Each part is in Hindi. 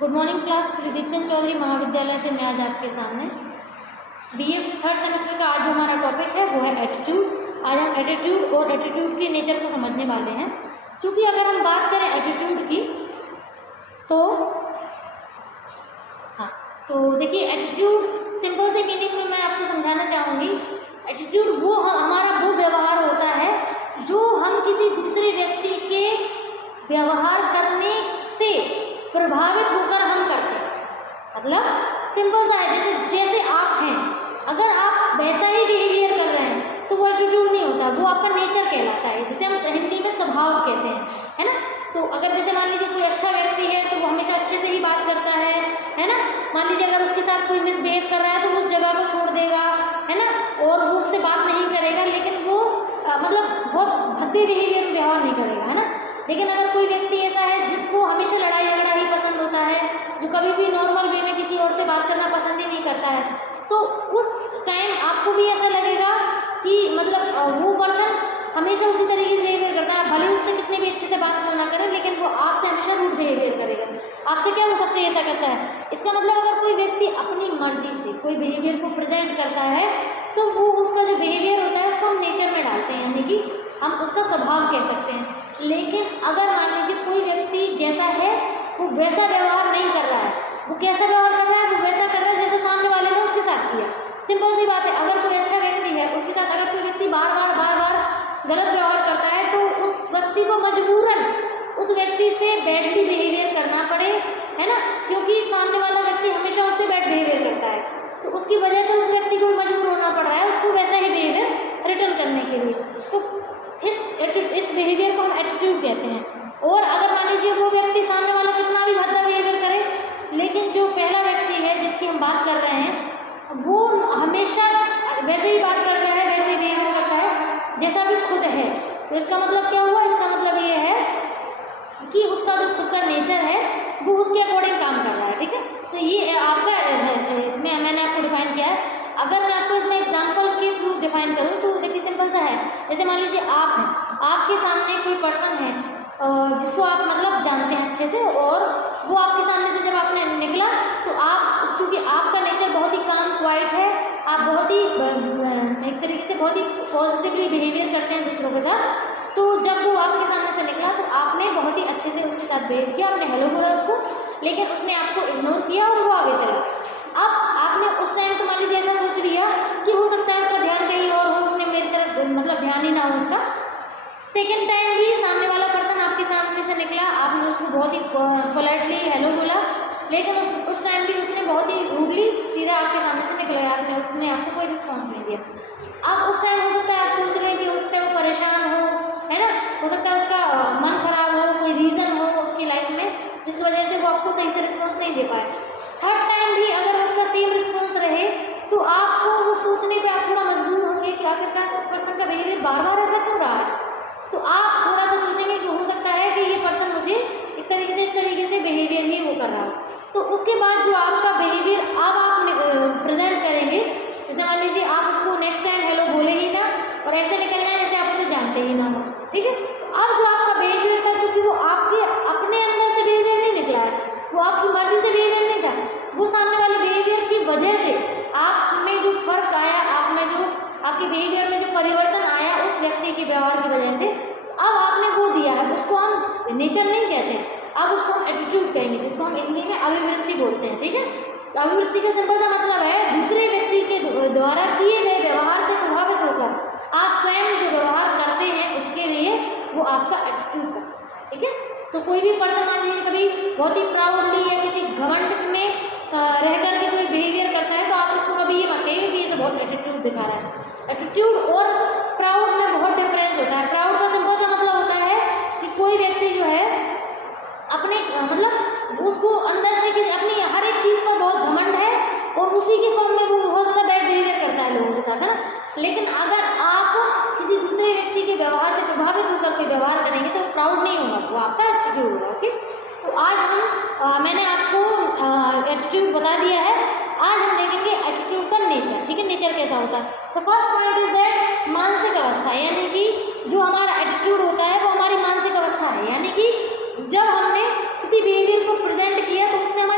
Good morning class. Shri Deepchand Chaudhary Mahavidyalaya से मैं आज आपके सामने बीए थर्ड सेमेस्टर का आज जो हमारा टॉपिक है वो है एटीट्यूड। आज हम एटीट्यूड और एटीट्यूड के नेचर को समझने वाले हैं। क्योंकि अगर हम बात करें एटीट्यूड की तो देखिए एटीट्यूड सिंपल से मीनिंग में मैं आपको समझाना चाहूँगी। एटीट्यूड वो हमारा वो व्यवहार होता है जो हम किसी दूसरे व्यक्ति के व्यवहार करने से प्रभावित होकर हम करते हैं। मतलब सिंपल सा है, जैसे आप हैं, अगर आप वैसा ही बिहेवियर कर रहे हैं तो वो एटीट्यूड नहीं होता, वो आपका नेचर कहलाता है, जिसे हम हिंदी में स्वभाव कहते हैं, है ना। तो अगर जैसे मान लीजिए कोई अच्छा व्यक्ति है तो वो हमेशा अच्छे से ही बात करता है ना। मान लीजिए अगर उसके साथ कोई मिसबिहेव कर रहा है तो वो उस जगह को छोड़ देगा, है ना, और वो उससे बात नहीं करेगा, लेकिन वो मतलब बहुत भद्दे बिहेवियर में व्यवहार नहीं करेगा, है ना। लेकिन अगर कोई व्यक्ति ऐसा है जिसको हमेशा लड़ाई झगड़ा ही पसंद होता है, जो कभी भी नॉर्मल वे में किसी और से बात करना पसंद ही नहीं करता है, तो उस टाइम आपको भी ऐसा लगेगा कि मतलब वो पर्सन हमेशा उसी तरीके से बिहेवियर करता है। भले उससे कितने भी अच्छे से बात क्यों ना करें, लेकिन वो आपसे हमेशा रूड बिहेवियर करेगा। आपसे क्या वो सबसे ऐसा करता है। इसका मतलब अगर कोई व्यक्ति अपनी मर्जी से कोई बिहेवियर को प्रेजेंट करता है तो वो उसका जो बिहेवियर होता है उसको हम नेचर में डालते हैं, यानी कि हम उसका स्वभाव कह सकते हैं। लेकिन अगर मान लीजिए कोई व्यक्ति जैसा है वो वैसा व्यवहार नहीं कर रहा है, वो कैसा व्यवहार कर रहा है, वो वैसा कर रहा है जैसे सामने वाले ने उसके साथ किया। सिंपल सी बात है, अगर कोई अच्छा व्यक्ति है उसके साथ अगर कोई व्यक्ति बार बार गलत व्यवहार करता है तो उस व्यक्ति को मजबूरन उस व्यक्ति से बैडली बिहेवियर करना पड़े, है ना, क्योंकि सामने वाला व्यक्ति हमेशा उससे बैड बिहेवियर करता है, तो उसकी वजह से उस व्यक्ति को मजबूर होना पड़ रहा है उसको वैसा ही बिहेवियर रिटर्न करने के लिए। तो इस बिहेवियर को हम एटीट्यूड कहते हैं। और अगर मान लीजिए वो व्यक्ति सामने वाला कितना भी भद्दा बिहेवियर करे, लेकिन जो पहला व्यक्ति है जिसकी हम बात कर रहे हैं वो हमेशा वैसे ही बात करता है, वैसे ही बिहेवियर करता है जैसा भी खुद है, तो इसका मतलब क्या हुआ, इसका मतलब ये है कि उसका जो खुद का नेचर है वो उसके अकॉर्डिंग काम कर रहा है। ठीक है, तो ये आपका इसमें मैंने आपको डिफाइन किया है। अगर मैं आपको इसमें एग्जाम्पल के थ्रू डिफाइन करूँ तो देखिए सिंपल सा है। जैसे मान लीजिए आप हैं, आपके सामने कोई पर्सन है जिसको आप मतलब जानते हैं अच्छे से, और वो आपके सामने से जब आपने निकला तो आप, क्योंकि आपका नेचर बहुत ही काम क्वाइट है, आप बहुत ही एक तरीके से बहुत ही पॉजिटिवली बिहेवियर करते हैं दूसरों के साथ, तो जब वो आपके सामने से निकला तो आपने बहुत ही अच्छे से उसके साथ बिहेव किया, आपने हेलो बोला उसको, लेकिन उसने आपको इग्नोर किया और वो आगे चला। अब आपने उस टाइम तो मान लीजिए ऐसा सोच लिया कि हो सकता है उसका ध्यान कहीं और हो, उसने मेरी तरफ मतलब ध्यान ही ना हो उसका। सेकेंड टाइम भी सामने वाला पर्सन आपके सामने से निकला, आपने उसको बहुत ही पोलाइटली हेलो बोला, लेकिन उस टाइम भी उसने बहुत ही रूडली सीधा आपके सामने से निकला, उसने आपको कोई रिस्पॉन्स नहीं दिया। अब उस टाइम हो सकता है आप सोच लें कि हो सकता है वो परेशान हो, है ना, हो सकता है उसका मन खराब हो, कोई रीज़न हो उसकी लाइफ में जिस वजह से वो आपको सही से रिस्पॉन्स नहीं दे पाए। थर्ड टाइम भी अगर उसका सेम रिस्पॉन्स रहे तो आपको वो सोचने पे आप थोड़ा मजबूर होंगे कि आखिरकार उस पर्सन का बिहेवियर बार बार ऐसा क्यों रहा है। तो आप थोड़ा सा सोचेंगे कि हो सकता है कि ये पर्सन मुझे इस तरीके से बिहेवियर ही वो कर रहा हो। तो उसके बाद जो आपका बिहेवियर अब आप प्रेजेंट करेंगे, जैसे मान लीजिए आप उसको नेक्स्ट टाइम हेलो बोले ही ना और ऐसे निकलना है जैसे आप उसे जानते ही ना हो। ठीक है, अब जो आपका बिहेवियर था, क्योंकि वो आपके अपने अंदर से बिहेवियर नहीं निकला है, वो आपकी मर्जी से बिहेवियर नहीं था, वो सामने वाले बिहेवियर की वजह से आप में जो फर्क आया, आप में जो आपके बिहेवियर में जो परिवर्तन आया उस व्यक्ति के व्यवहार की वजह से, अब आपने वो दिया है, उसको हम नेचर नहीं कहते हैं, अब उसको हम एटीट्यूड कहेंगे, जिसको हम हिंदी में अभिवृत्ति बोलते हैं। ठीक है, तो अभिवृत्ति का सिंपल सा मतलब है दूसरे व्यक्ति के द्वारा किए गए व्यवहार से प्रभावित होकर आप स्वयं जो व्यवहार करते हैं उसके लिए वो आपका एटीट्यूड है। ठीक है, तो कोई भी पर्सन मान लीजिए कभी बहुत ही प्राउडली या किसी घमंड में रह करके कोई बिहेवियर करता है तो आप उसको कभी ये मत कहिए कि ये तो बहुत एटीट्यूड दिखा रहा है। एटीट्यूड और प्राउड में बहुत डिफरेंस होता है। प्राउड का सिंपल सा मतलब होता है कि कोई व्यक्ति जो है अपने मतलब उसको अंदर से किसी अपनी हर एक चीज़ पर बहुत घमंड है और उसी के फॉर्म में वो बहुत ज़्यादा बैड बिहेवियर करता है लोगों के साथ, है ना। लेकिन अगर आप किसी दूसरे व्यक्ति के व्यवहार से प्रभावित होकर कोई व्यवहार करेंगे तो प्राउड नहीं होगा, वो आपका एटीट्यूड होगा। ओके, तो आज हम मैंने आपको एटीट्यूड बता दिया है। आज हम देखेंगे एटीट्यूड का नेचर। ठीक है, नेचर कैसा होता है। तो फर्स्ट पॉइंट इज दैट मानसिक अवस्था, यानी कि जो हमारा एटीट्यूड होता है वो हमारी मानसिक अवस्था है, यानी कि जब हमने किसी बिहेवियर को प्रेजेंट किया तो उसमें हमारी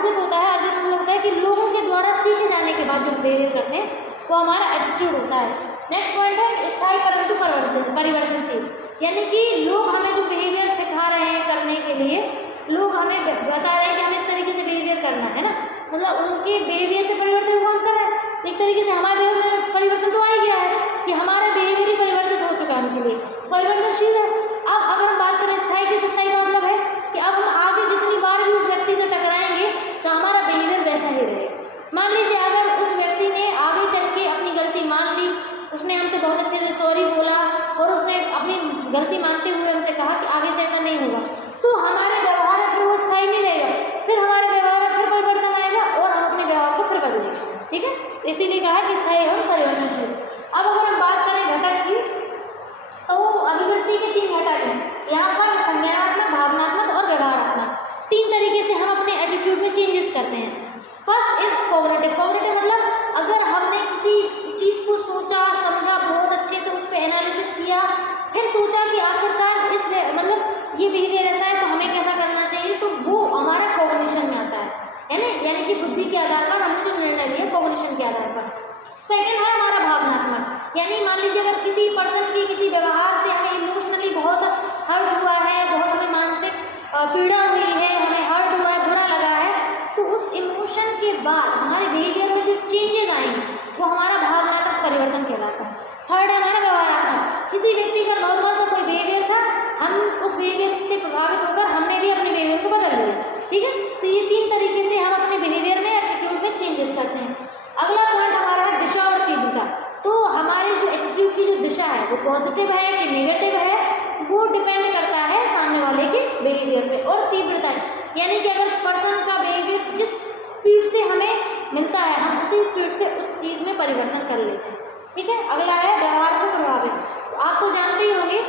अर्जित होता है, अर्जित मतलब होता है कि लोगों के द्वारा सीखे जाने के बाद जो बिहेवियर करते हैं वो हमारा एटीट्यूड होता है। नेक्स्ट पॉइंट है स्थायी परंतु परिवर्तनशील, यानी कि लोग हमें जो बिहेवियर सिखा रहे हैं करने के लिए, लोग हमें बता रहे हैं कि हमें इस तरीके से बिहेवियर करना है ना, मतलब उनके बिहेवियर से परिवर्तन कौन कर रहा है, एक तरीके से हमारे बिहेवियर में परिवर्तन तो आ ही गया है कि हमारा बिहेवियर ही परिवर्तित हो चुका है, उनके लिए परिवर्तनशील है। अब अगर हम बात करें स्थायी की, तो स्थायी का मतलब है कि अब हम आगे जितनी बार भी उस व्यक्ति से टकराएंगे तो हमारा बिहेवियर वैसा ही रहेगा। मान लीजिए अगर उस व्यक्ति ने आगे चल के अपनी गलती मान ली, उसने हमसे बहुत अच्छे से सॉरी बोला और उसने अपनी गलती मानते हुए हमसे कहा कि आगे से ऐसा नहीं होगा, तो हमारे व्यवहार में फिर वो स्थायी नहीं रहेगा, फिर हमारे व्यवहार में फिर परिवर्तन आएगा और हम अपने व्यवहार को फिर बदलेंगे। ठीक है, इसीलिए कहा कि स्थायी और परिवर्तनशील। अब अगर हम बात करें घटक की, तो अभिवृत्ति के 3 घटक हैं यहाँ पर, संज्ञानात्मक, भावनात्मक और व्यवहारात्मक। 3 तरीके से हम अपने एटीट्यूड में चेंजेस करते हैं। First is cognitive. कॉग्निटिव मतलब अगर हमने किसी चीज़ को सोचा समझा, बहुत अच्छे से उस पर एनालिसिस किया, फिर सोचा कि आखिरकार इस मतलब ये बिहेवियर ऐसा है तो हमें कैसा करना चाहिए, तो वो हमारा कॉग्निशन में आता है ना, यानी कि बुद्धि के आधार पर हमने जो निर्णय लिया कॉग्निशन के आधार पर। सेकेंड है हमारा भावनात्मक, यानी मान लीजिए अगर किसी पर्सन की किसी व्यवहार से हमें इमोशनली बहुत हर्ट हुआ है, बहुत हमें मानसिक पीड़ा हुई है, हमें हर्ट हुआ है, बुरा लगा है, तो उस इमोशन के बाद हमारे बिहेवियर में जो चेंजेस आएंगे वो हमारा भावनात्मक परिवर्तन कहलाता है। थर्ड है हमारा व्यवहारात्मक, किसी व्यक्ति का नॉर्मल सा कोई बिहेवियर था, हम उस बिहेवियर से प्रभावित होकर हमने भी अपने बिहेवियर को बदल लिया। ठीक है, तो ये 3 तरीके से हम अपने बिहेवियर में, एटीट्यूड में चेंजेस करते हैं। अगला पॉइंट हमारा है दिशा और तीव्रता। तो हमारे जो एटीट्यूड की जो दिशा है वो पॉजिटिव है कि नेगेटिव है, वो डिपेंड करता है सामने वाले के बिहेवियर पे। और तीव्रता यानी कि अगर पर्सन का बिहेवियर जिस स्पीड से हमें मिलता है हम उसी स्पीड से उस चीज़ में परिवर्तन कर लेते हैं। ठीक है, अगला है व्यवहार को प्रभावित। तो आप तो जानते ही होंगे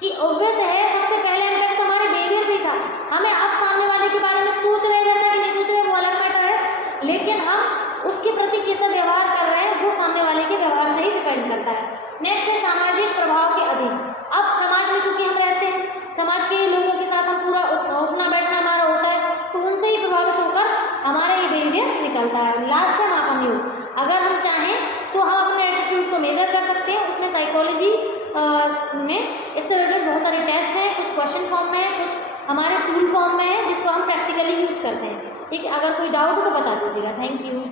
कि ऑब्वियस है, सबसे पहले इम्पैक्ट तो हमारे बिहेवियर पे था। हमें आप सामने वाले के बारे में सोच रहे हैं जैसा कि नहीं सोच रहे वो अलग मैटर है, लेकिन हम उसके प्रति कैसा व्यवहार कर रहे हैं वो सामने वाले के व्यवहार से ही डिपेंड करता है। नेक्स्ट है सामाजिक प्रभाव के अधीन। अब समाज में चूंकि हम रहते हैं, समाज के लोगों के साथ हम पूरा उठना बैठना हमारा होता है, तो उनसे ही प्रभावित होकर हमारा ये बिहेवियर निकलता है। लास्ट है अपन योग। अगर हम चाहें तो हम अपने एटीट्यूड को मेजर कर सकते हैं, उसमें साइकोलॉजी में इससे रिलेटेड बहुत सारे टेस्ट हैं, कुछ क्वेश्चन फॉर्म में है, कुछ हमारे टूल फॉर्म में है जिसको हम प्रैक्टिकली यूज़ करते हैं। ठीक है, अगर कोई डाउट हो तो बता दीजिएगा। Thank you.